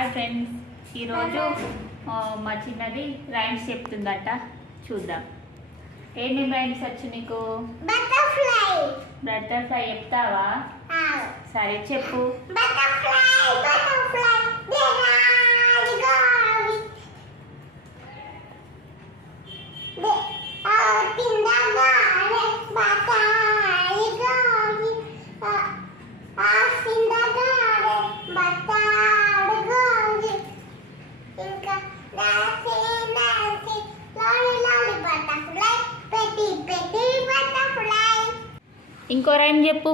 Hi friends, ఈరోజు మా చిన్నది రైమ్స్ చెప్తుందట. చూద్దాం. ఏమి రైమ్స్ వచ్చు నీకు? బటర్ఫ్లై. బటర్ఫ్లై చెప్తావా? సరే చెప్పు. బటర్ఫ్లై బటర్ఫ్లై దేహాలి గాలి దే తిందగానే బటాలి గాలి సిందగానే బటాలి గాలి ఇంకా నాసి నాసి లాలి బటర్ఫ్లై పెట్టి పెట్టి బటర్ఫ్లై. ఇంకో రైమ్ చెప్పు.